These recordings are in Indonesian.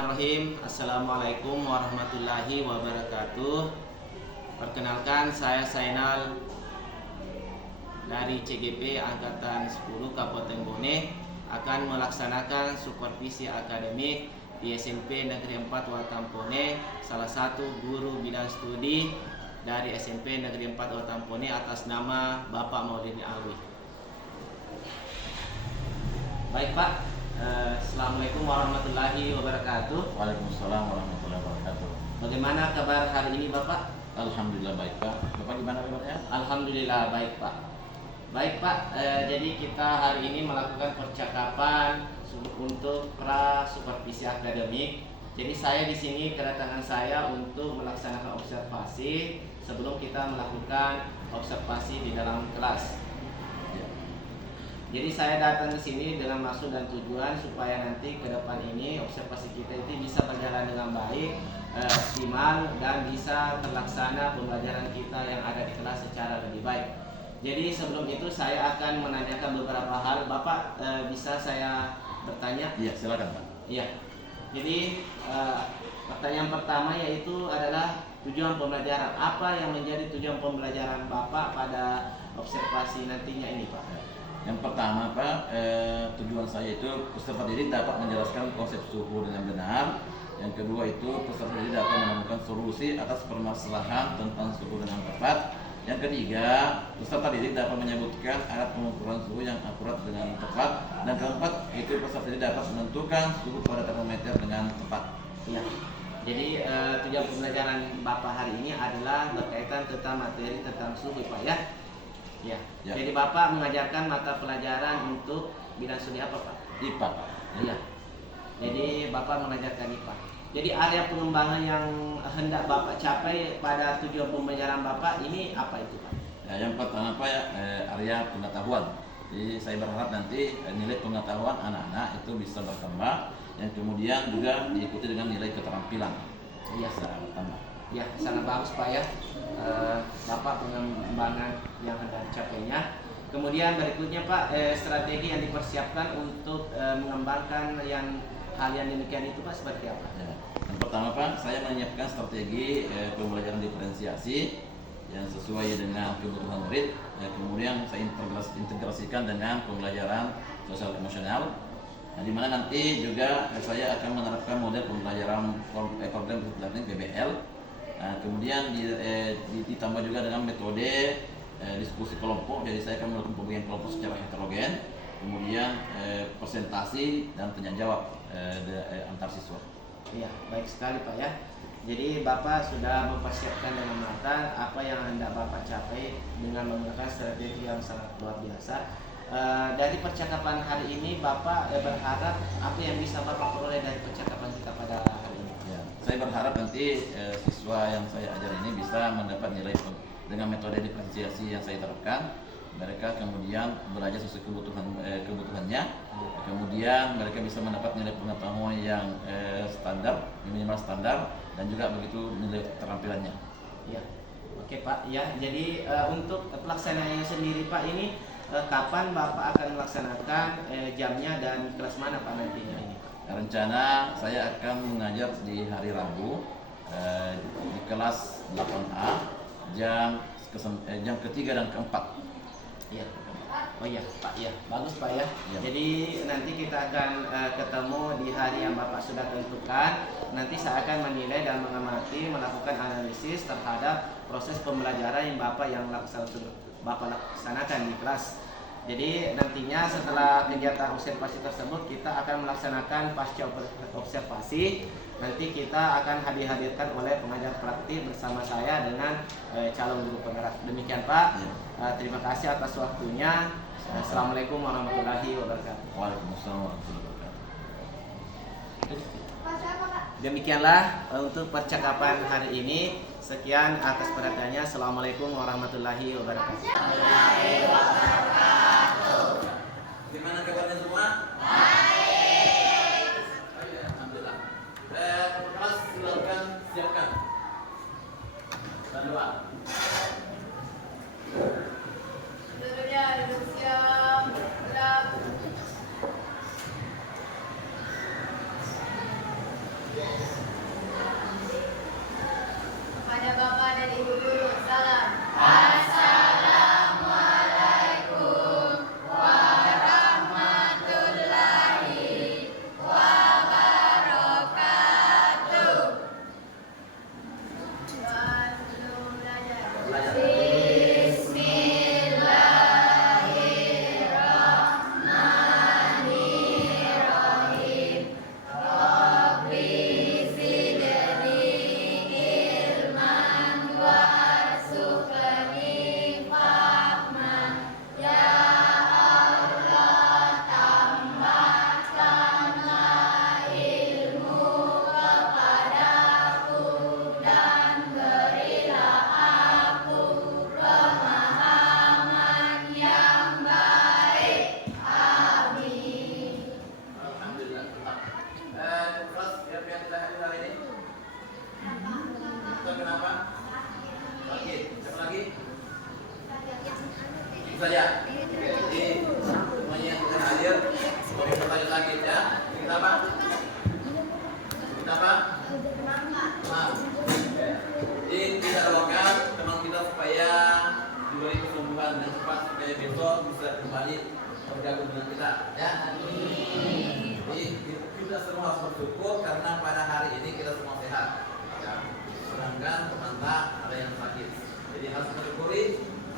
Bismillahirrahmanirrahim. Assalamualaikum warahmatullahi wabarakatuh. Perkenalkan, saya Sainal dari CGP Angkatan 10 Kabupaten Bone akan melaksanakan supervisi akademik di SMP Negeri 4 Watampone, salah satu guru bidang studi dari SMP Negeri 4 Watampone atas nama Bapak Maulidi Alwi. Baik Pak, Assalamualaikum warahmatullahi wabarakatuh. Waalaikumsalam warahmatullahi wabarakatuh. Bagaimana kabar hari ini Bapak? Alhamdulillah baik Pak. Bapak gimana kabarnya? Alhamdulillah baik Pak. Baik Pak, jadi kita hari ini melakukan percakapan untuk pra supervisi akademik. Jadi saya di sini kedatangan saya untuk melaksanakan observasi sebelum kita melakukan observasi di dalam kelas. Jadi saya datang ke sini dengan maksud dan tujuan supaya nanti ke depan ini observasi kita itu bisa berjalan dengan baik, optimal, dan bisa terlaksana pembelajaran kita yang ada di kelas secara lebih baik. Jadi sebelum itu saya akan menanyakan beberapa hal. Bapak bisa saya bertanya? Iya, silakan Pak. Iya. Jadi pertanyaan pertama yaitu adalah tujuan pembelajaran. Apa yang menjadi tujuan pembelajaran Bapak pada observasi nantinya ini Pak? Yang pertama Pak, tujuan saya itu peserta didik dapat menjelaskan konsep suhu dengan benar. Yang kedua itu peserta didik dapat menemukan solusi atas permasalahan tentang suhu dengan tepat. Yang ketiga, peserta didik dapat menyebutkan alat pengukuran suhu yang akurat dengan tepat. Dan keempat, itu peserta didik dapat menentukan suhu pada termometer dengan tepat. Ya. Jadi tujuan pembelajaran Bapak hari ini adalah berkaitan tentang materi tentang suhu Pak ya. Ya. Jadi Bapak mengajarkan mata pelajaran untuk bidang studi apa Pak? IPA. Iya. Jadi Bapak mengajarkan IPA. Jadi area pengembangan yang hendak Bapak capai pada tujuan pembelajaran Bapak ini apa itu Pak? Ya, yang pertama Pak ya, area pengetahuan. Jadi saya berharap nanti nilai pengetahuan anak-anak itu bisa bertambah, yang kemudian juga diikuti dengan nilai keterampilan. Iya, secara bertambah. Ya, sangat bagus Pak ya. Bapak pengembangan yang hendak dicapainya. Kemudian berikutnya Pak, strategi yang dipersiapkan untuk mengembangkan hal yang demikian itu Pak seperti apa? Ya. Yang pertama Pak, saya menyiapkan strategi pembelajaran diferensiasi yang sesuai dengan kebutuhan murid. Kemudian saya integrasikan dengan pembelajaran sosial emosional. Nah, di mana nanti juga saya akan menerapkan model pembelajaran program learning PBL. Nah, kemudian ditambah juga dengan metode diskusi kelompok. Jadi saya akan melakukan pembagian kelompok secara heterogen. Kemudian presentasi dan tanya jawab antar siswa. Iya, baik sekali Pak ya. Jadi Bapak sudah mempersiapkan dengan matang apa yang hendak Bapak capai dengan menggunakan strategi yang sangat luar biasa. Dari percakapan hari ini Bapak berharap apa yang bisa Bapak peroleh dari percakapan kita pada hari ini? Ya, saya berharap nanti siswa yang saya ajar ini bisa mendapat nilai dengan metode diferensiasi yang saya terapkan. Mereka kemudian belajar sesuai kebutuhannya. Kemudian mereka bisa mendapat nilai pengetahuan yang standar, minimal standar, dan juga begitu nilai keterampilannya. Ya, oke Pak. Ya, jadi untuk pelaksanaannya sendiri Pak ini kapan Bapak akan melaksanakan jamnya dan kelas mana Pak nantinya ini Pak? Rencana saya akan mengajar di hari Rabu di kelas 8A jam ketiga dan keempat. Iya. Oh iya Pak ya, bagus Pak ya. Ya. Jadi nanti kita akan ketemu di hari yang Bapak sudah tentukan. Nanti saya akan menilai dan mengamati, melakukan analisis terhadap proses pembelajaran yang Bapak laksanakan di kelas. Jadi nantinya setelah kegiatan observasi tersebut kita akan melaksanakan pasca observasi. Nanti kita akan dihadirkan oleh pengajar praktik bersama saya dengan calon guru penggerak. Demikian Pak. Terima kasih atas waktunya. Assalamualaikum warahmatullahi wabarakatuh. Waalaikumsalam warahmatullahi wabarakatuh. Demikianlah untuk percakapan hari ini. Sekian atas perhatiannya. Assalamualaikum warahmatullahi wabarakatuh. Gimana kabarnya semua? Baik. Alhamdulillah. Kelas silakan siapkan. Dan doa. Duduk siap. Gerak. Kepada Bapak dan Ibu Guru, salam. Sebelum belajar. Alhamdulillah. Terus siapa yang tidak hadir hari ini? Itu kenapa? Sakit. Siapa lagi? Itu saja. Jadi semuanya yang tidak hadir, boleh bertanya lagi ya. Kita apa? Kita apa? Maaf. Jadi kita doakan teman kita supaya diberi kesembuhan dan cepat supaya besok bisa kembali bergabung dengan kita. Ya. Jadi kita semua harus bersyukur karena pada hari ini kita semua sehat. Ya. Sedangkan teman-teman ada yang sakit. Jadi harus bersyukuri.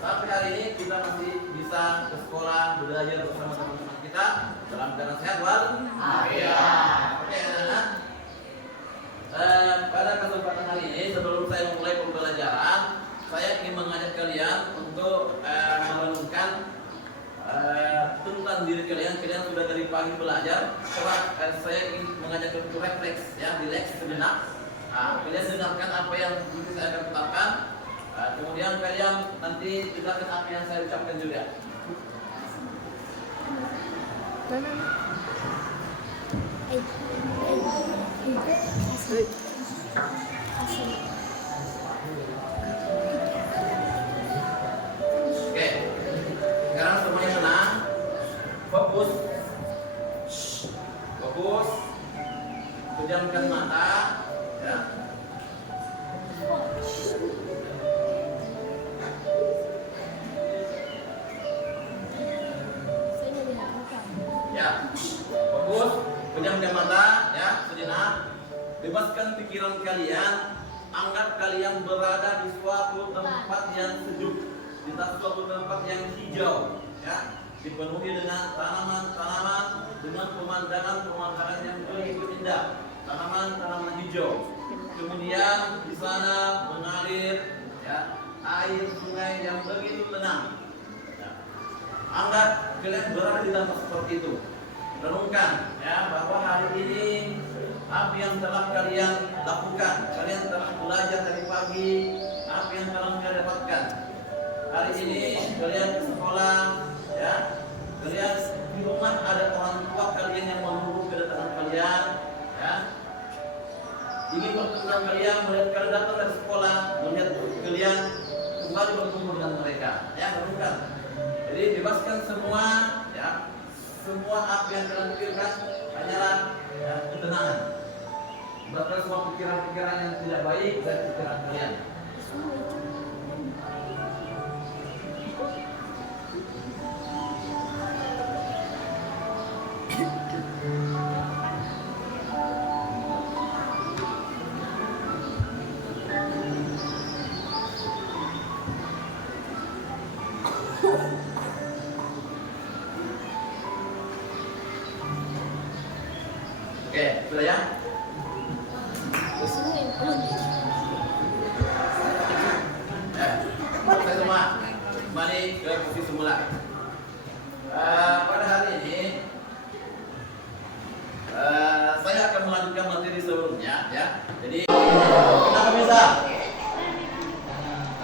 Sampai hari ini kita masih bisa ke sekolah belajar bersama teman-teman kita dalam keadaan sehat walafiat. Oke, anak-anak. Pada kesempatan hari ini sebelum saya memulai pembelajaran, saya ingin mengajak kalian untuk merenungkan tentang diri kalian. Kalian sudah dari pagi belajar. Coba saya ingin mengajak untuk refleks, ya, relax sejenak. Kalian dengarkan apa yang saya akan katakan. Kemudian kalian nanti dengarkan apa yang saya ucapkan juga. Oke, sekarang semuanya tenang, fokus, fokus, pejamkan mata, ya. Ya, fokus, pejamkan mata, ya, sejenak. Bebaskan pikiran kalian. Anggap kalian berada di suatu tempat yang sejuk, di suatu tempat yang hijau, ya, dipenuhi dengan tanaman-tanaman, dengan pemandangan-pemandangan yang begitu indah, tanaman-tanaman hijau. Kemudian di sana mengalir, ya, air sungai yang begitu tenang. Ya. Anggap kalian berada di tempat seperti itu. Renungkan, ya, bahwa hari ini apa yang telah kalian lakukan, kalian telah belajar dari pagi, apa yang telah kalian dapatkan. Hari ini kalian ke sekolah, ya, kalian di rumah ada orang tua kalian yang menunggu kedatangan kalian, ya. Ingin bertemu dengan kalian, melihat kalian datang dari sekolah, melihat kalian kembali bertemu dengan mereka, ya, renungkan. Jadi bebaskan semua, ya, semua apa yang kalian pikirkan hanyalah, ya, ketenangan. Bahkan semua pikiran-pikiran yang tidak baik dari pikiran kalian. Oke, sudah ya? Kita semua kembali ke posisi semula. Pada hari ini saya akan melanjutkan materi sebelumnya, ya. Jadi kenapa bisa?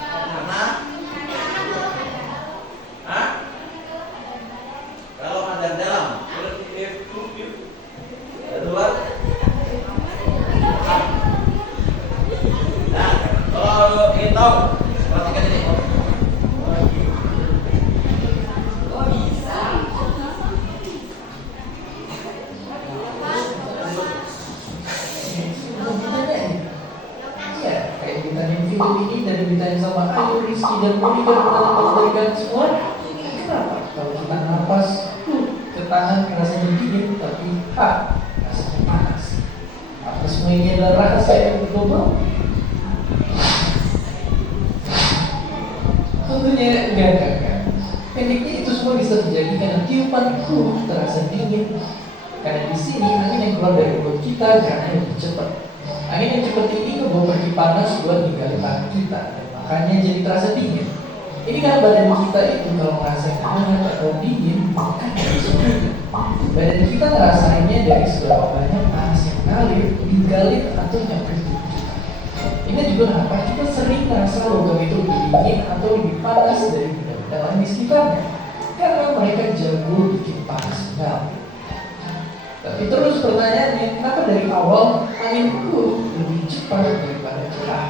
Karena kalau ada dalam luar. Nah, kalau ingin tahu, perhatikan ini. hidup ini dan ditanya sama Ayu, Rizky, dan Monica berada dari kalian semua? Kenapa? Kalau kita nafas, ke tangan rasanya dingin, tapi rasanya panas. Apa semua ini adalah rahasia yang global? Tentunya enggak. Pendeknya itu semua bisa terjadi karena tiupanku terasa dingin. Karena di sini angin yang keluar dari mulut kita karena lebih cepat. Angin yang cepat ini membawa pergi panas buat ninggalin tangan kita, dan makanya jadi terasa dingin. Ini karena badan kita itu kalau ngerasain hangat atau dingin, maka dari surga. Badan kita ngerasainnya dari seberapa banyak panas yang ngalir, digalin atau nyampe tubuh kita. Ini juga kenapa kita sering merasa logam itu lebih dingin atau lebih panas dari benda-benda lain di sekitarnya, karena mereka jago bikin panas mengalir. Tapi terus pertanyaannya, kenapa dari awal anginku lebih cepat daripada kita?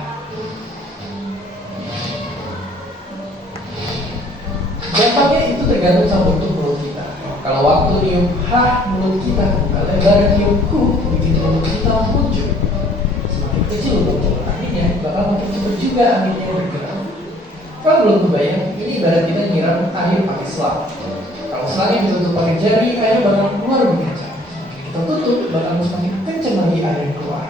Dampaknya itu tergantung sama bentuk mulut kita. Kalau waktu niup mulut kita buka lebar, niupku begitu mulut kita muncul. Semakin kecil bentuk anginnya, bakal makin cepat juga anginnya bergerak. Kalau belum kebayang, ini ibarat kita nyiram air pakai selang. Kalau selangnya ditutup pakai jari, air bakal keluar lebih kencang. Kita tutup, bakal semakin kencang lagi air yang keluar.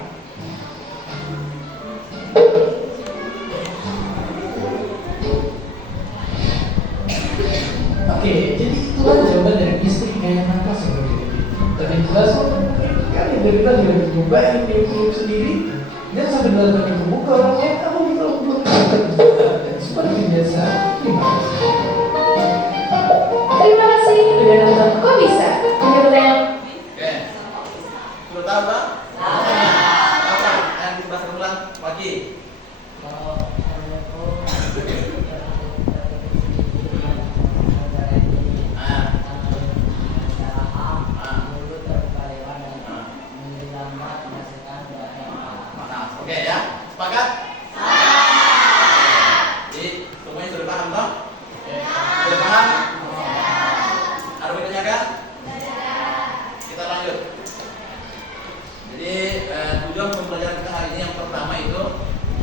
Oke, jadi itulah jawaban dari istri kayak nafas yang berbeda. Tapi jelas kali dari tadi udah nyobain niup sendiri dan sampai dilakukan itu buka orangnya, kamu bisa untuk dan seperti biasa. Terima kasih udah nonton Kok Bisa. Ada pertanyaan? Oke. Sudah tahu, Pak? Apa yang dibahas ulang pagi? Oke ya, sepakat? Jadi semuanya sudah paham toh? Sudah paham? Ada ditanyakan? Kita lanjut. Jadi tujuan pembelajaran kita hari ini yang pertama itu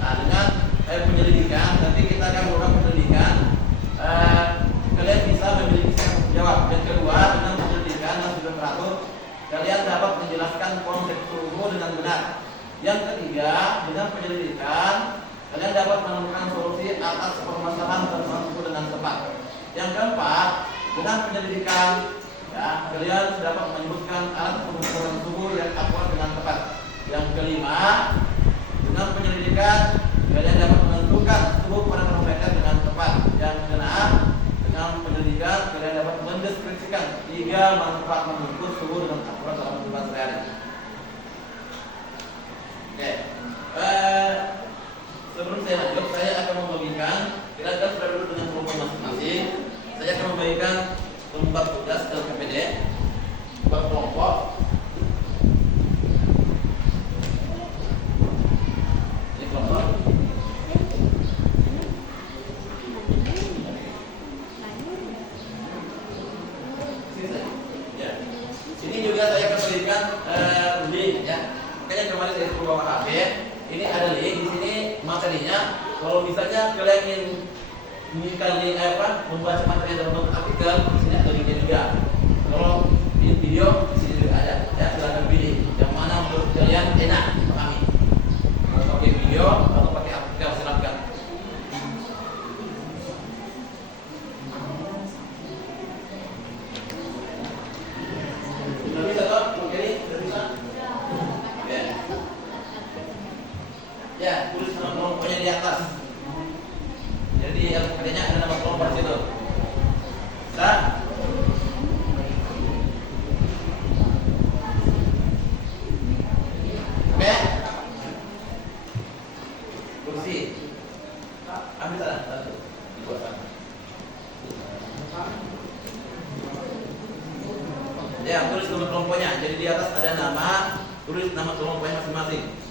dengan penyelidikan. Nanti kita akan melakukan penyelidikan. Kalian bisa memiliki tanggung jawab. Yang kedua, dengan penyelidikan yang sudah teratur, kalian dapat menjelaskan konsep suhu dengan benar. Yang ketiga, dengan penyelidikan, kalian dapat menemukan solusi atas permasalahan tertentu dengan tepat. Yang keempat, dengan penyelidikan, ya, kalian dapat menyebutkan alat pengukuran suhu yang akurat dengan tepat. Yang kelima, dengan penyelidikan, kalian dapat menentukan suhu pada termometer dengan tepat. Yang keenam, dengan penyelidikan, kalian dapat mendeskripsikan 3 manfaat mengukur suhu dengan akurat dalam kehidupan sehari. Oke, sebelum saya lanjut, saya akan membagikan, kira-kira sudah duduk dengan kelompok masing-masing. Saya akan membagikan lembar tugas LKPD per kelompok. Ini kelompok. Ya. Sini juga saya akan berikan link ya. Makanya kemarin saya suruh bawa HP. Ini ada link di sini materinya. Kalau misalnya kalian ingin membaca materi dalam bentuk artikel, di sini ada linknya juga. Kalau ini video, di sini juga ada. Ya, silakan pilih yang mana menurut kalian enak dipahami. Mau pakai video atau pakai artikel, silakan. Sudah bisa toh? Oke, sudah bisa. Ya, tulis nama kelompoknya di atas. Jadi yang kemudiannya ada nama kelompok di situ. Nah, oke. Kursi. Ambil sana, satu. Di bawah sana. Ya, tulis nama kelompoknya. Jadi di atas ada nama, tulis nama kelompoknya masing-masing.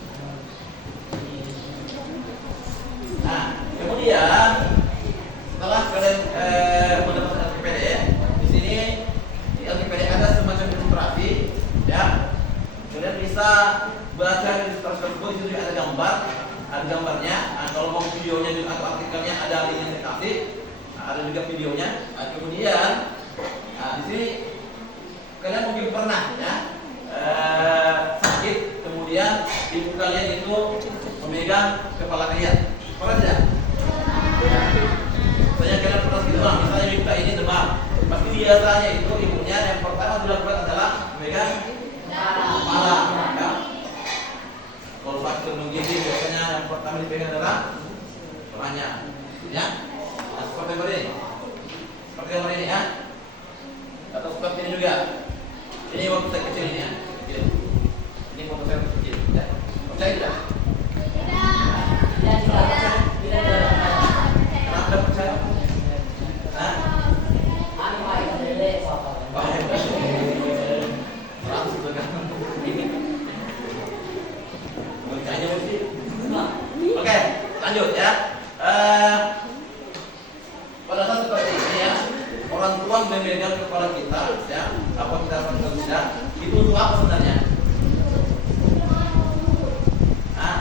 Nah, kemudian setelah kalian mendapatkan LKPD, di sini di LKPD ada semacam ilustrasi, ya. Kalian bisa baca ilustrasi tersebut. Di situ ada gambar, ada gambarnya. Nah, kalau mau videonya juga atau artikelnya ada linknya saya kasih. Nah, ada juga videonya. Nah, kemudian, nah, di sini kalian mungkin pernah ya sakit, kemudian ibu kalian itu memegang kepala kalian. Pernah tidak? Misalnya kalian pernah demam, misalnya ibu ini demam, pasti biasanya itu ibunya yang pertama dilakukan adalah memegang kepala. Ya. Kalau sakit menggigit biasanya yang pertama dipegang adalah kepalanya. Ya, nah, seperti ini, seperti ini ya, atau seperti ini juga. Ini waktu saya kecil ini ya, kecil. Ini foto saya waktu kecil. Ya. Percaya tidak? Kenapa tidak percaya? Hah? Oke, lanjut ya. Pada saat seperti ini ya, orang tua memegang kepala kita, ya, apa kita lakukan tidak? Itu untuk apa sebenarnya? Hah?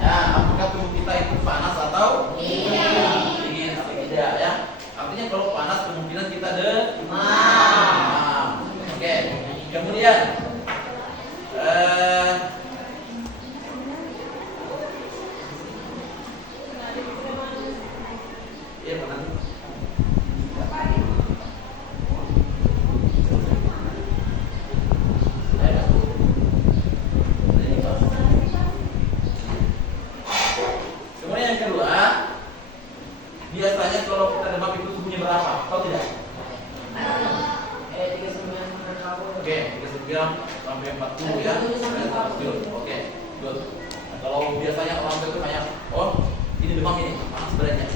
Ya, apakah tubuh kita itu panas atau dingin atau tidak ya? Artinya kalau panas kemungkinan kita demam. Oke, kemudian iya pernah. Kemudian yang kedua, biasanya kalau kita demam itu suhunya berapa? Tahu tidak? 39. Oke, 39 sampai 40 ya. Oke, good. Nah, kalau biasanya orang itu kayak, oh ini demam ini, panas badannya.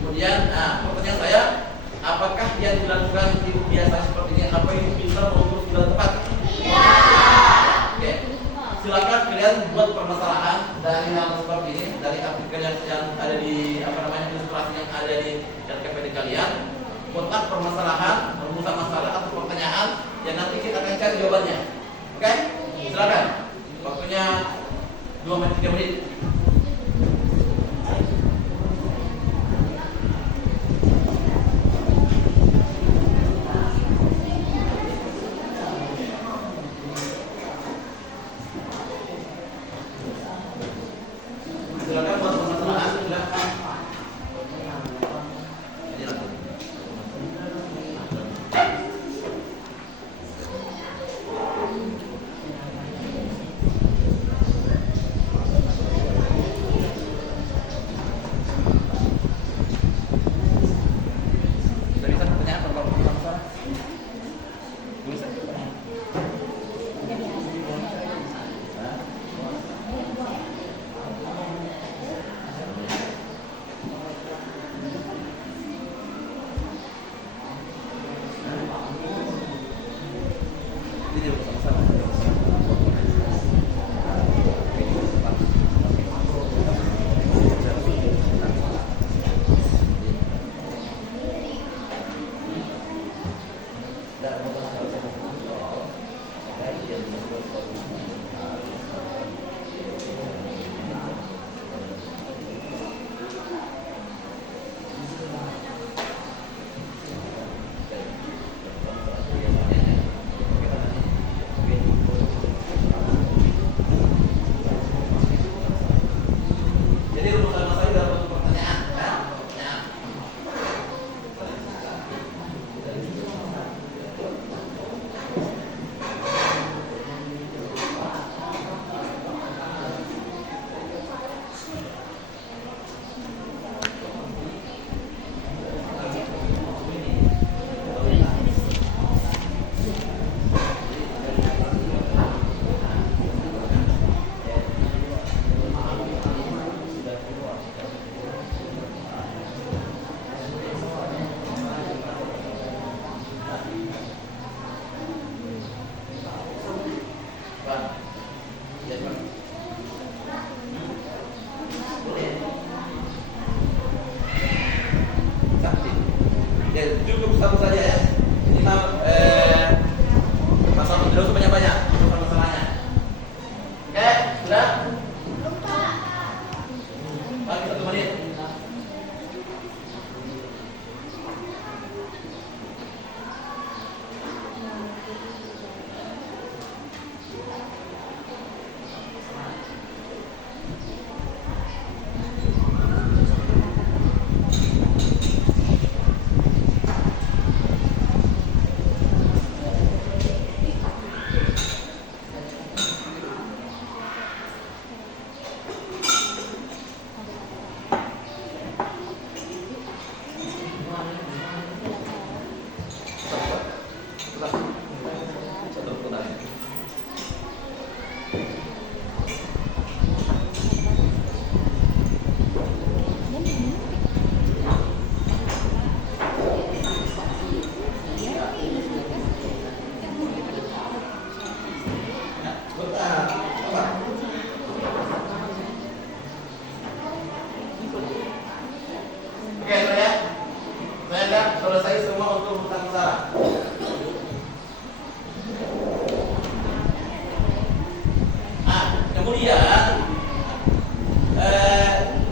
Kemudian, nah pertanyaan saya, apakah yang dilakukan ibu biasa seperti ini, apa ibu bisa mengukur sudah tepat? Ya. Oke, silakan kalian buat permasalahan dari hal seperti ini, dari artikel yang ada di ilustrasi yang ada di RKPD kalian. Buatlah permasalahan, rumusan masalah atau pertanyaan yang nanti kita akan cari jawabannya. Oke, silakan. Waktunya 2-3 menit. Silakan buat permasalahan, silakan. Kemudian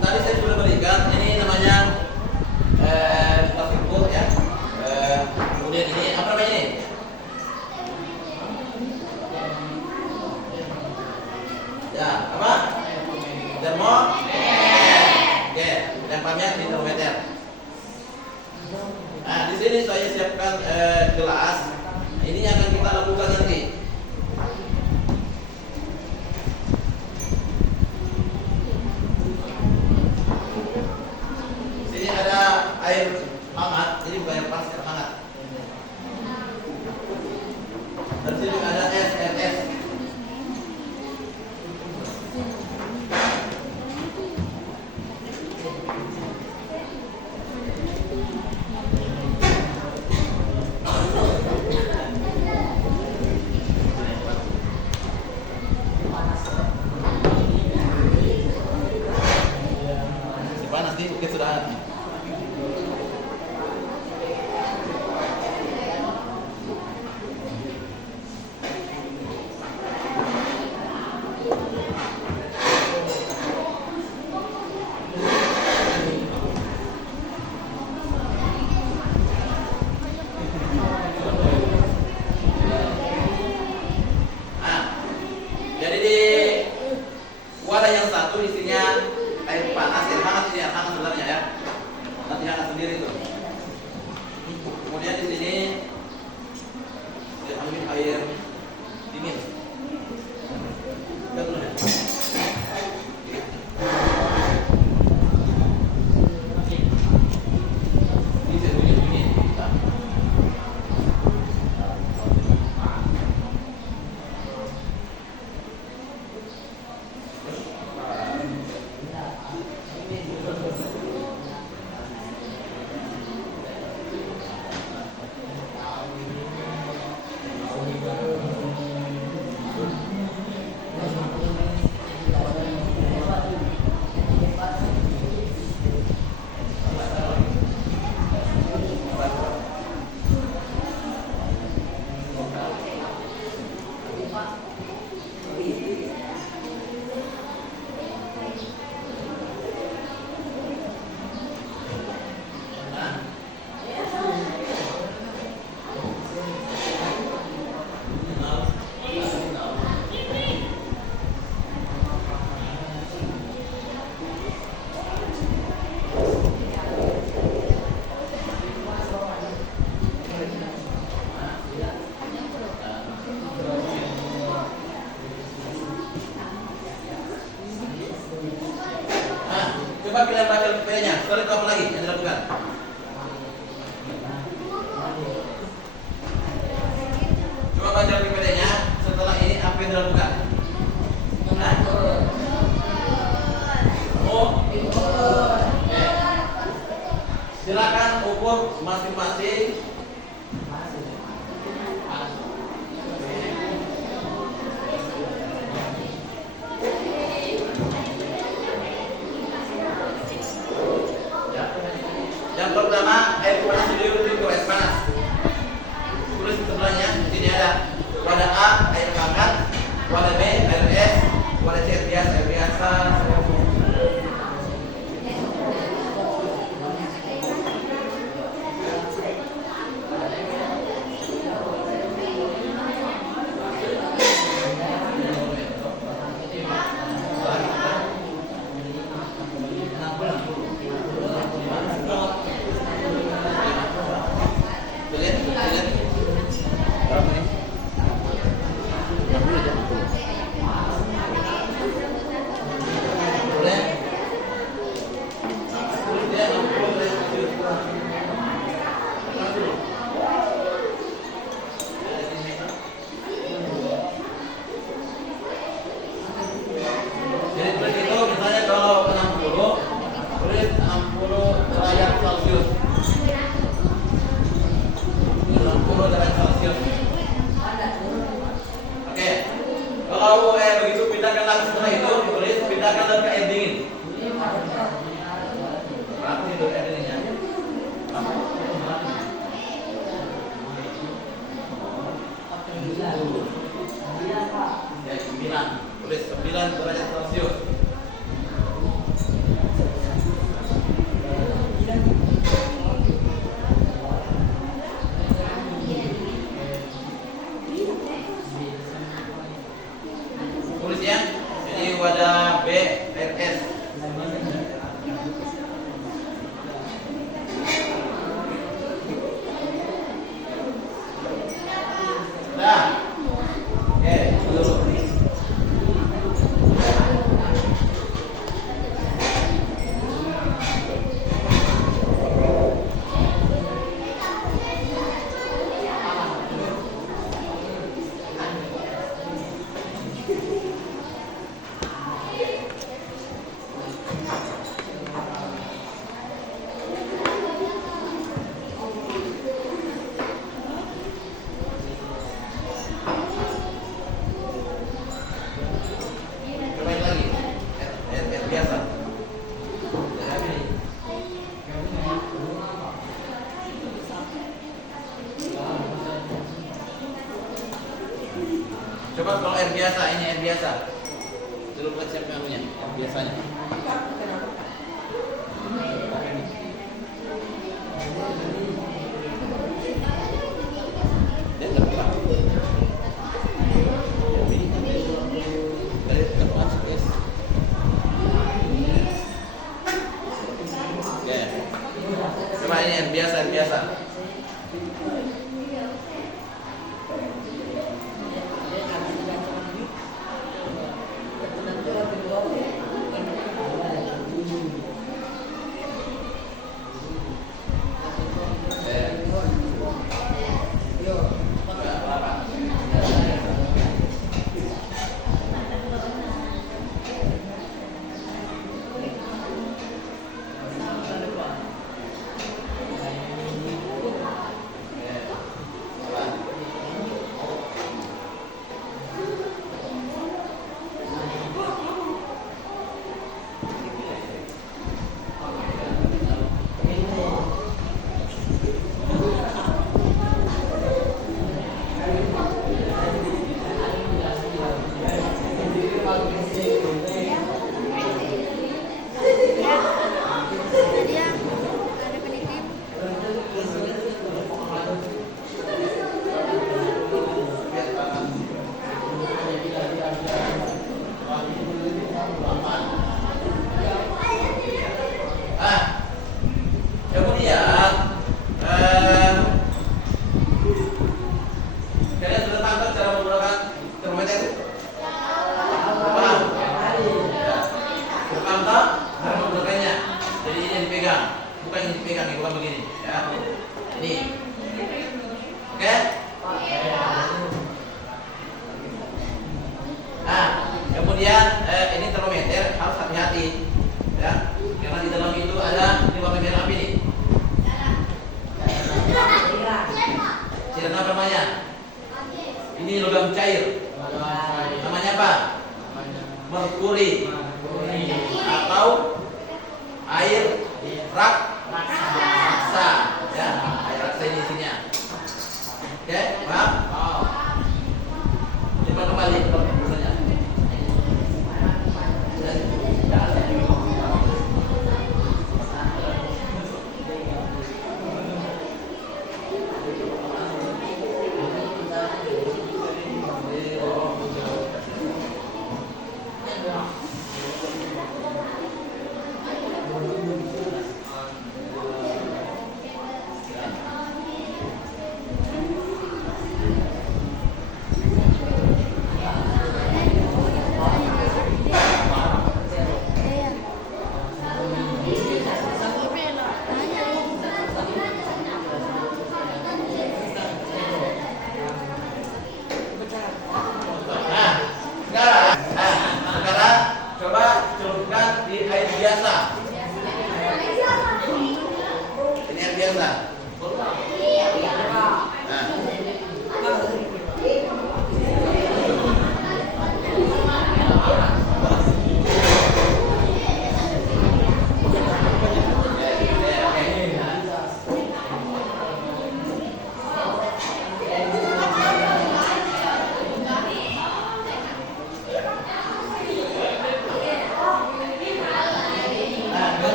tadi saya sudah berikan ini namanya terfikut ya. Kemudian ini apa namanya ini? Ya, apa? Termometer. Oke, lempamnya di termometer. Nah, di sini saya siapkan gelas. Ini yang akan kita lakukan nanti. Sini ada air hangat, ini bukan air panas, air hangat. Dan sini ada es. Si panas nih, oke sudah. Nah, jadi di wadah yang satu isinya air panas, air hangat ini, air hangat sebenarnya ya. Nanti hangat sendiri itu. Kemudian di sini diambil air dingin. Lihat dulu ya. Ini saya tulis begini. Nah. Coba kita baca PPT-nya. Setelah itu apa lagi yang dilakukan? Coba baca PPT-nya. Setelah ini apa yang dilakukan? Nah. Oh. Oke. Silakan ukur masing-masing. Yang pertama, air panas diurut ke air panas. Tulis sebelahnya, di sini ada wadah A, air hangat, wadah B, air es, wadah C, air biasa. Ya, 9. Tulis 9 derajat Celcius. Tulis ya. Jadi wadah BRS. Dah. Oke, dulu. Cobain lagi. Biasa. Coba kalau air biasa, ini air biasa. Dulu konsep anunya, air biasanya. Dia tergerak. Dari termasuk es. Oke. Coba ini air biasa, air biasa. Kemudian kalian sudah tangkap cara menggunakan termometer? Paham? Paham tak? Cara menggunakannya. Jadi ini yang dipegang, bukan yang dipegang, bukan begini, ya. Ini, oke? Nah, kemudian ini termometer harus hati-hati, ya. Karena di dalam itu ada meter api nih. Cairan apa namanya? Ini logam cair. Namanya apa? Merkuri. Atau air raksa. Ya, air raksa ini isinya. Oke, paham? Coba kembali misalnya.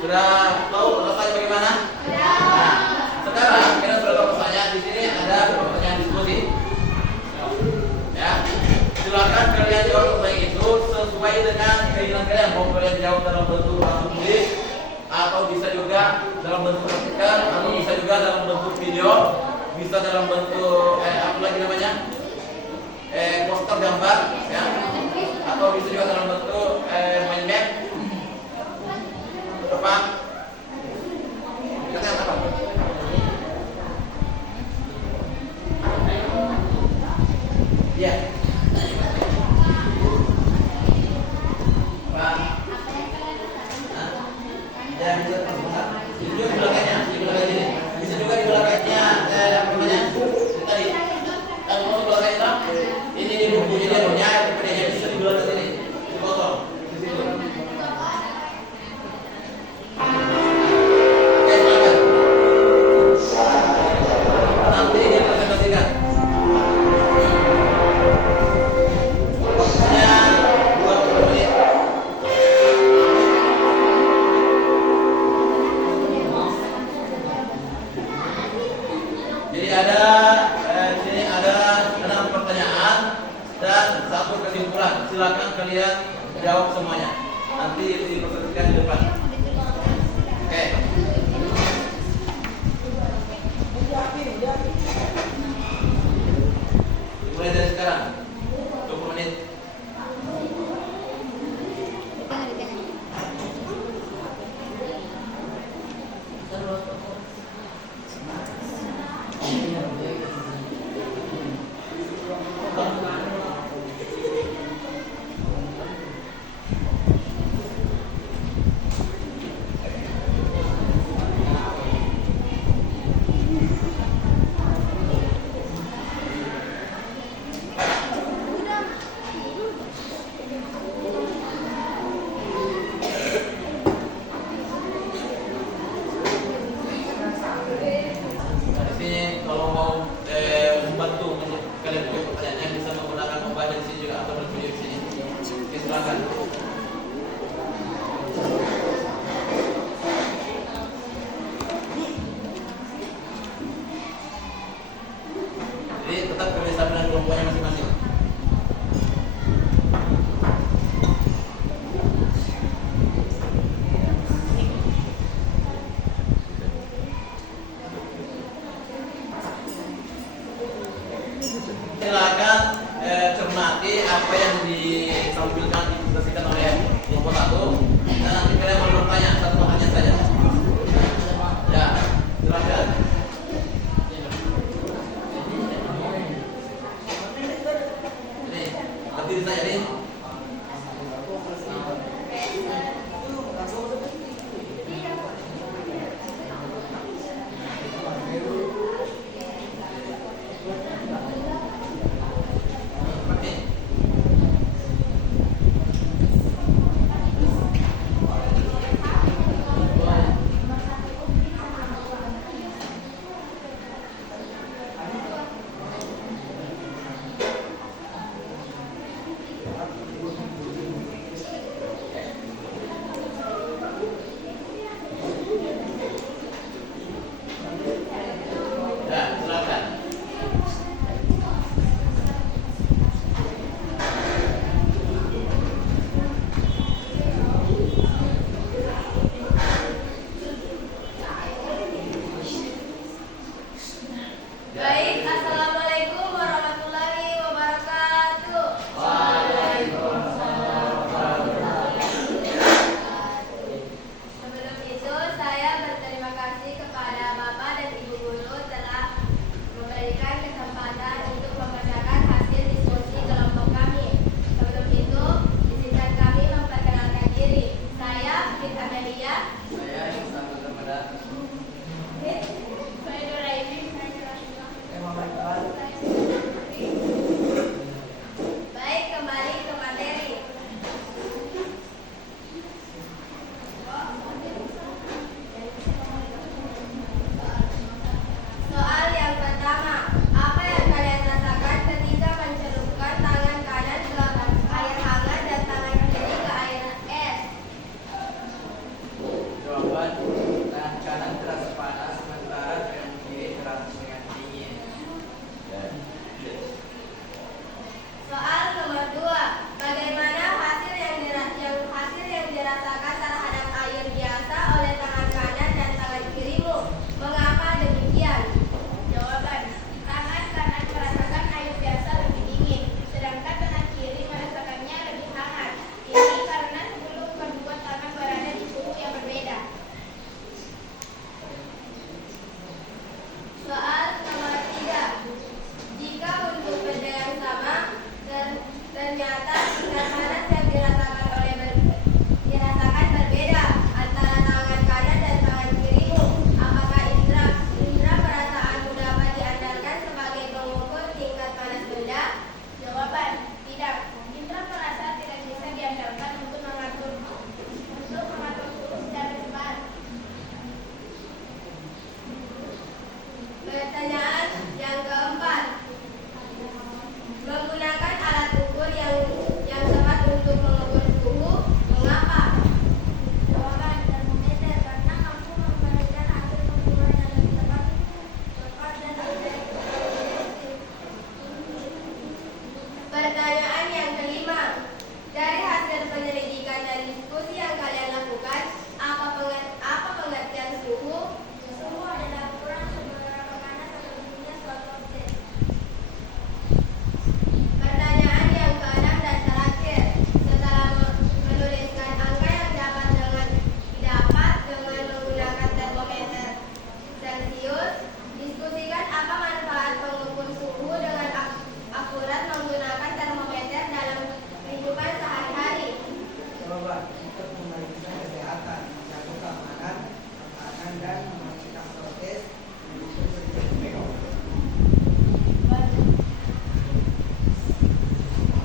Sudah tahu rasanya bagaimana? Nah, sekarang kita sudah tahu rasanya. Di sini ada beberapa pertanyaan diskusi. Ya, silakan kalian jawab pertanyaan itu sesuai dengan keinginan kalian. Mau kalian jawab dalam bentuk langsung tulis, atau bisa juga dalam bentuk artikel, atau bisa juga dalam bentuk video, bisa dalam bentuk apa lagi namanya, poster gambar, ya, atau bisa juga dalam bentuk mind map. Apa? Kata apa? Ya. Pak. Ya, bisa terbuka. Bisa juga di belakangnya, di belakang ini. Bisa juga di belakangnya, apa namanya? Tadi. Kalau mau di belakangnya, ini di buku ini punya, kemudian bisa di belakang sini. Di botol. Di situ. Oke, silakan. Nanti dipresentasikan. Waktunya 20 menit. Jadi ada di sini ada 6 pertanyaan dan 1 kesimpulan. Silakan kalian jawab semuanya. Nanti dipresentasikan di depan. Oke. Dimulai dari sekarang. 20 menit. jawaban. Tangan kanan terasa panas, sementara tangan kiri terasa sangat dingin. Soal nomor 2. Bagaimana hasil yang dirasakan terhadap air biasa oleh tangan kanan dan tangan kirimu? Mengapa demikian? Jawaban. Tangan kanan merasakan air biasa lebih dingin, sedangkan tangan kiri merasakannya lebih hangat. Ini karena sebelum kedua tangan berada di suhu yang berbeda. Soal nomor 3. Jika untuk benda yang sama ternyata tingkat panas yang dirasakan berbeda antara tangan kanan dan tangan kirimu, apakah indera perasaanmu dapat diandalkan sebagai pengukur tingkat panas benda? Jawaban. Tidak. Indera perasa tidak bisa diandalkan untuk mengatur suhu secara cepat. Pertanyaan yang keempat. Menggunakan alat ukur yang tepat untuk mengukur suhu, mengapa? Jawaban. Termometer, karena mampu memberikan hasil pengukuran yang lebih tepat dan objektif. Pertanyaan yang kelima. Dari hasil penyelidikan dan diskusi yang kalian lakukan, apa pengertian suhu? Suhu adalah ukuran seberapa panas atau dinginnya suatu objek. Pertanyaan yang keenam dan terakhir. Setelah menuliskan angka yang didapat dengan menggunakan termometer Celcius, diskusikan apa manfaat mengukur suhu dengan akurat menggunakan termometer dalam kehidupan sehari-hari. Jawaban. Untuk memeriksa kesehatan, menjaga keamanan, makanan dan memastikan proses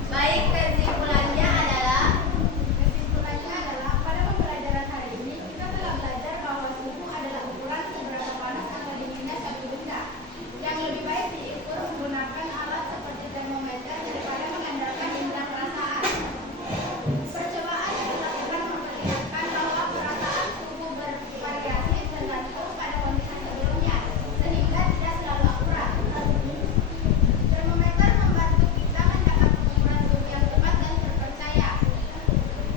Baik, kesimpulannya adalah pada pembelajaran hari ini kita telah belajar bahwa suhu adalah ukuran seberapa panas atau dinginnya suatu benda. Yang lebih baik diukur menggunakan alat seperti termometer daripada mengandalkan indera perasaan. Percobaan yang dilakukan memperlihatkan bahwa perasaan suhu bervariasi tergantung pada kondisi sebelumnya, sehingga tidak selalu akurat. Termometer membantu kita mendapat ukuran suhu yang tepat dan terpercaya.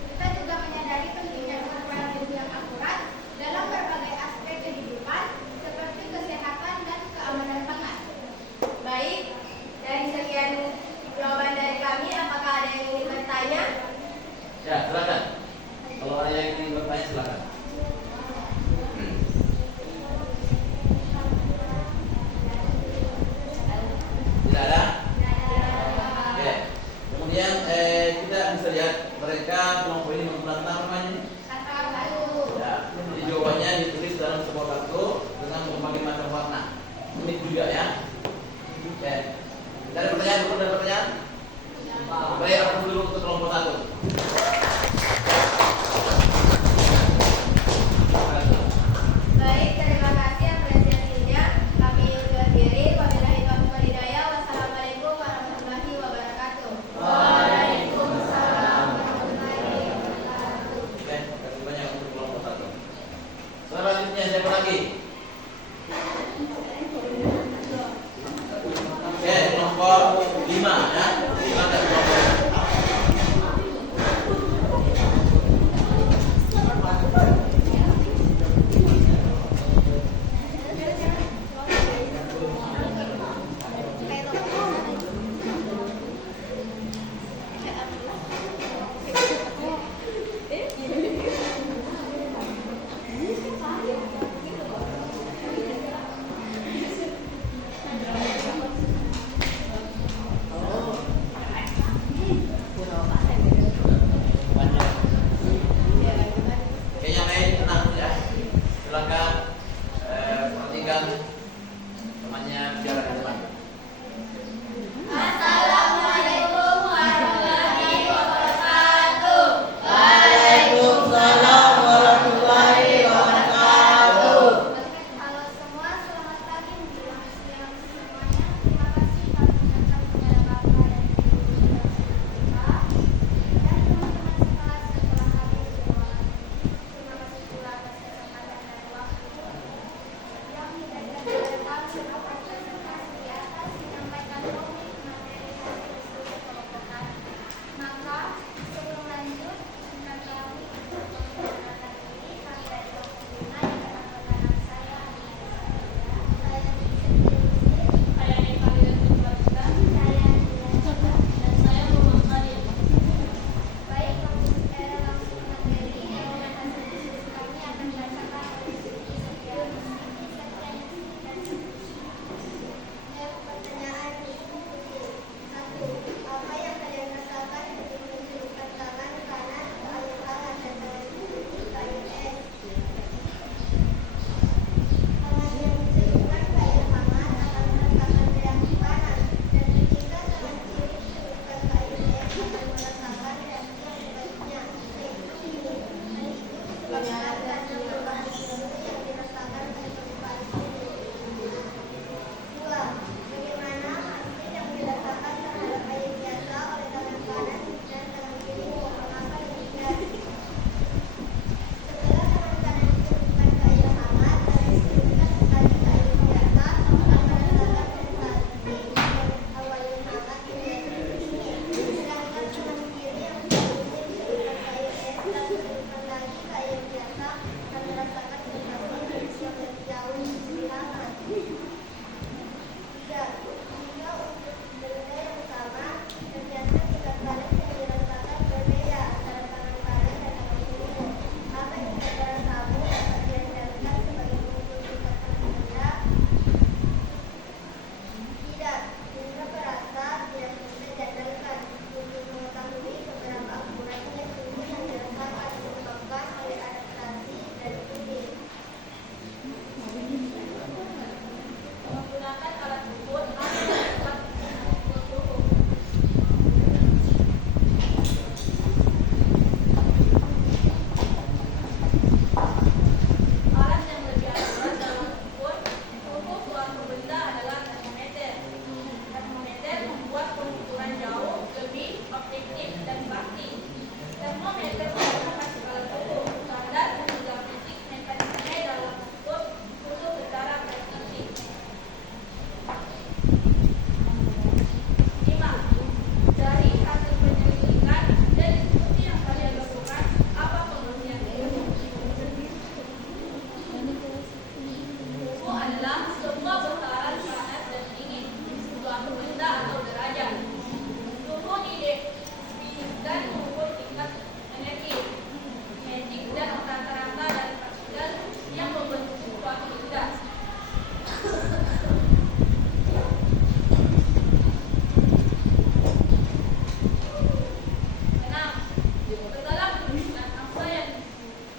Kita juga menyadari pentingnya ukuran suhu yang akurat dalam berbagai aspek kehidupan, seperti kesehatan dan keamanan pangan. Baik, dari sekian jawaban dari kami, apakah ada yang ingin bertanya? Ya, silakan. Kalau ada yang ingin bertanya, silakan. Tidak ada? Oke. Kemudian kita bisa lihat mereka kelompok ini menggunakan apa namanya? Kata baru. Ya, jadi jawabannya ditulis dalam sebuah kartu dengan berbagai macam warna. Unik juga ya. Oke. Ada pertanyaan? Belum ada pertanyaan? Baik, aku dulu untuk kelompok 1. Baik, terima kasih apresiasinya. Kami undur diri. Wabillahi taufiq wal hidayah. Wassalamualaikum warahmatullahi wabarakatuh. Waalaikumsalam warahmatullahi wabarakatuh. Oke, terima kasih banyak untuk kelompok 1. Selanjutnya siapa lagi? Oke, kelompok 5 ya. Silakan kelompok. Bagaimana perubahan perilaku yang dirasakan oleh perubahan perilaku? 2. Bagaimana hasil yang dirasakan terhadap air biasa oleh tangan kanan dan tangan kiri? Mengapa demikian? Setelah tangan kanan dicelupkan ke air hangat dan dicelupkan kembali ke air biasa, akan merasakan sensasi yang awalnya hangat menjadi dingin. Sedangkan tangan kiri yang sebelumnya dicelupkan ke air es dan dicelupkan lagi ke air biasa akan merasakan sensasi yang lebih jauh lebih hangat. 3. Jika untuk benda yang sama, ternyata tingkat panas yang dirasakan berbeda antara tangan kanan dan tangan kiri. Apa indikator kamu dapat diandalkan sebagai pengukur tingkat panas benda? Tidak. Indra perasa tidak bisa diandalkan untuk mengetahui seberapa akuratnya suhu yang dirasakan disebabkan oleh adaptasi dan iklim. Menggunakan alat ukur atau dapat mengukur suhu. Alat yang lebih akurat dalam mengukur suhu suatu benda adalah termometer. Termometer membuat pengukuran jauh lebih objektif dan pasti. Termometer menggunakan skala suhu standar dan juga fisik mekanisme dalam mengukur suhu secara presisi. 5. Dari hasil penyelidikan dan diskusi yang kalian lakukan, apa pengertian suhu? Suhu adalah sebuah besaran panas dan dingin suatu benda atau derajat. Suhu didefinisikan mengukur tingkat energi, kinetik dan tata rangka dari partikel yang membentuk suatu benda. 6. Setelah menunjukkan angka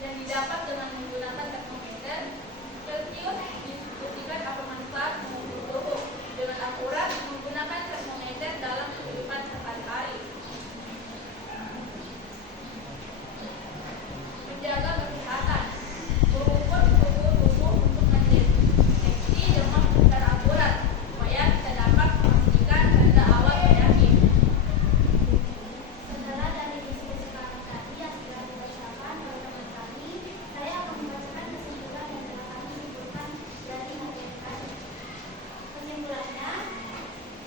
yang didapat dengan menggunakan termometer, Celcius diskusikan apa manfaat mengukur suhu dengan akurat menggunakan termometer dalam kehidupan sehari-hari. Menjaga kesehatan, mengukur suhu tubuh untuk mendeteksi demam secara akurat supaya kita dapat memastikan tanda awal penyakit. Setelah dari diskusi kami tadi yang sudah dibacakan oleh teman kami, saya akan membacakan kesimpulan yang telah kami simpulkan dari materi tadi. Kesimpulannya,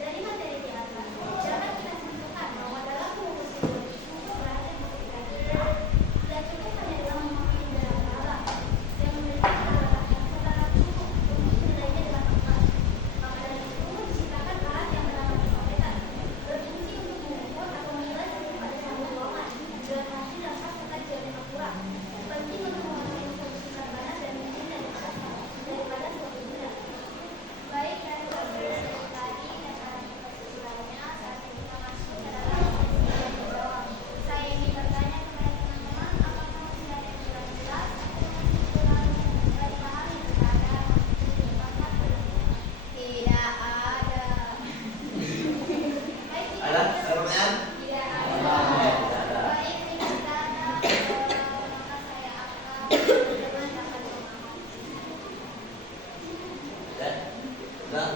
dari materi di atas dapat kita simpulkan bahwa dalam mengukur suhu berada di sekitar kita, tidak cukup hanya dengan memahami beberapa alat yang memiliki peralatan yang setara cukup untuk menilainya dengan tepat. Maka dari itu diciptakan alat yang bernama termometer, berfungsi untuk mengukur atau menilai suhu pada suatu ruangan dengan hasil yang pas serta juga yang akurat. Penting untuk mengetahui kondisi panas dan dingin daripada suatu benda. Baik, dari materi tadi dan dari kesimpulannya, saatnya kita masuk ke dalam sesi tanya jawab. Saya ingin bertanya kepada teman-teman, apakah masih ada yang kurang jelas atau masih kurang baik paham yang sudah ada maksud Tidak ada. Baik, Ada pertanyaan? tidak ada. Baik, jika tidak ada, maka saya akan teman-teman dapat memahami. Ya. Sudah?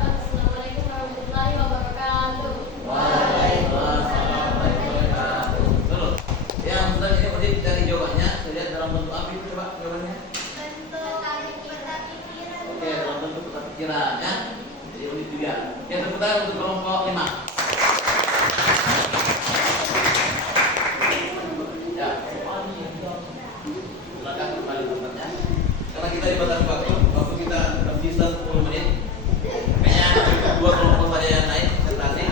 Assalamualaikum warahmatullahi wabarakatuh. Waalaikumsalam warahmatullahi wabarakatuh. Terus, yang sudah ini berarti cari jawabannya. Saya lihat dalam bentuk apa itu coba jawabannya? Bentuk peta pikiran. Oke, dalam bentuk peta pikiran ya. Jadi unit 3. Oke, tepuk tangan untuk kelompok 5. Ya. Silakan kembali tempatnya. Karena kita dibatasi waktu kita tersisa 10 menit. Makanya dua kelompok saja yang naik presentasi.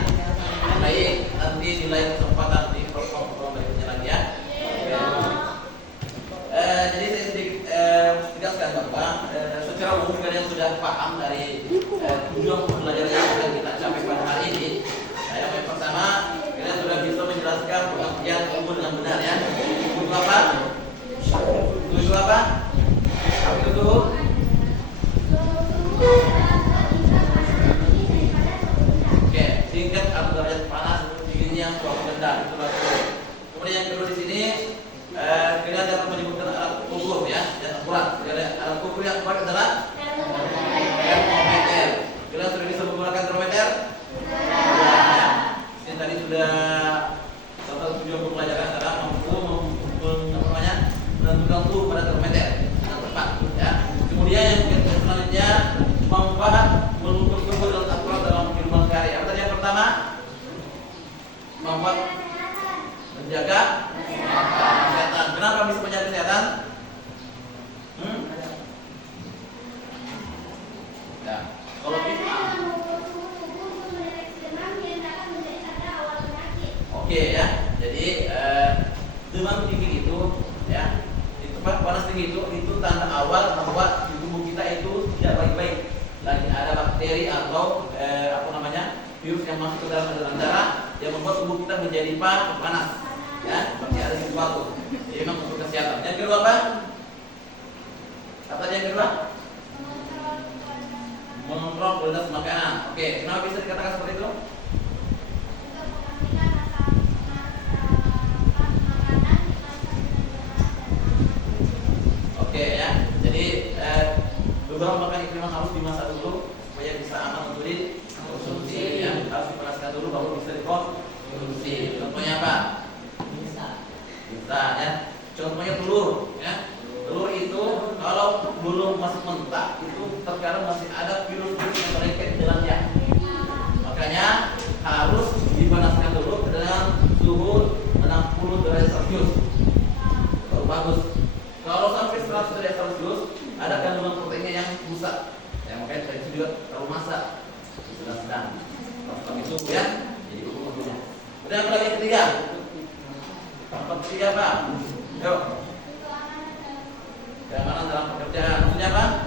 Yang baik nanti nilai kesempatan di kelompok berikutnya lagi ya. Oke. Jadi saya sedikit tegaskan bahwa secara umum kalian sudah paham dari tujuan pembelajaran yang akan kita capai pada hari ini. Yang pertama, kalian sudah bisa menjelaskan pengertian umum dengan benar ya. Suhu apa? Suhu apa? Apa itu suhu? Oke, tingkat atau derajat panas dinginnya suatu benda itu adalah suhu. Kemudian yang kedua ukur yang tepat adalah termometer. Kalian sudah bisa menggunakan termometer? Ya. Ini tadi sudah salah satu tujuan pembelajaran adalah menentukan suhu pada termometer dengan tepat. Ya. Kemudian yang selanjutnya manfaat mengukur suhu dengan akurat dalam kehidupan sehari. Apa tadi yang pertama? Manfaat menjaga kesehatan. Kenapa bisa menjaga kesehatan? Ya, kalau kita oke ya. Jadi demam tinggi itu ya, itu panas tinggi itu tanda awal bahwa di tubuh kita itu tidak baik-baik. Lagi ada bakteri atau virus yang masuk ke dalam aliran darah yang membuat tubuh kita menjadi panas. Ya, seperti ada sesuatu. Jadi memang untuk kesehatan. Yang kedua apa? Apa yang kedua? Mengontrol kualitas makanan. Oke, kenapa bisa dikatakan seperti itu? Oke ya. Jadi beberapa makanan itu memang harus dimasak dulu supaya bisa aman untuk dikonsumsi. Ya, harus dipanaskan dulu baru bisa dikonsumsi. Contohnya apa? Bisa ya. Contohnya telur ya. Telur itu kalau belum masih mentah itu terkadang masih ada virus-virus yang merengket di dalamnya. Makanya harus dipanaskan dulu dengan suhu 60 derajat Celcius. Baru bagus. Kalau sampai 100 derajat Celcius ada kandungan proteinnya yang rusak. Ya, makanya itu juga terlalu masak. Sedang-sedang. Harus pakai suhu ya. Jadi ukur dulu. Kemudian apa lagi yang ketiga? Apa ketiga apa? Yuk. Keamanan dalam pekerjaan. Maksudnya apa?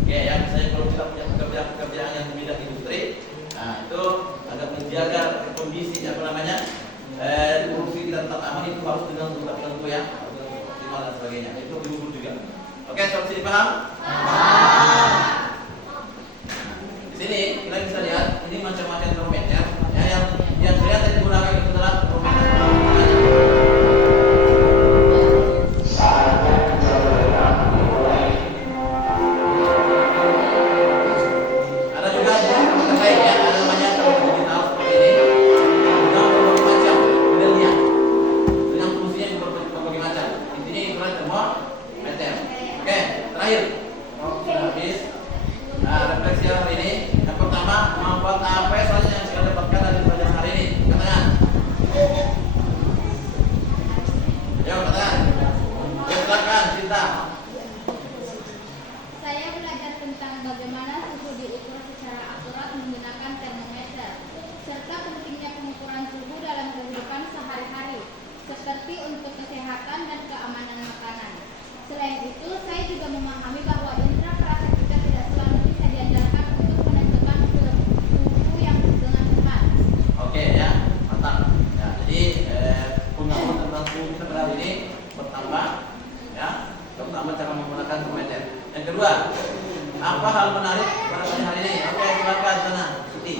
Oke ya, misalnya kalau kita punya pekerjaan yang di bidang industri, nah itu agar menjaga kondisi produksi kita tetap aman itu harus dengan tentu yang optimal dan sebagainya. Itu diukur juga. Oke, sampai sini paham? Di sini kita bisa lihat ini macam-macam termometer. Ya, yang kelihatan digunakan itu adalah termometer. Ada juga termometer lain ya, ada namanya termometer digital seperti ini. Dengan berbagai macam modelnya, dengan fungsinya yang berbagai macam. Intinya itu adalah termometer. Oke, terakhir. Sudah habis. Nah, refleksi hari ini. Yang pertama, manfaat apa saja yang kita dapatkan dari pelajaran hari ini? Katakan. Ya, katakan. Ya, silakan, Cinta. Saya belajar tentang bagaimana suhu diukur secara akurat menggunakan termometer, serta pentingnya pengukuran suhu dalam kehidupan sehari-hari, seperti untuk kesehatan dan keamanan makanan. Selain itu, saya juga memahami bahwa indera perasa kita tidak selalu bisa diajarkan untuk menentukan suhu yang dengan tepat. Oke ya, mantap. Ya, jadi pengetahuan tentang suhu kita pada hari ini bertambah, ya, terutama cara menggunakan termometer. Yang kedua, apa hal menarik pada hari ini? Oke, silakan sana, Siti.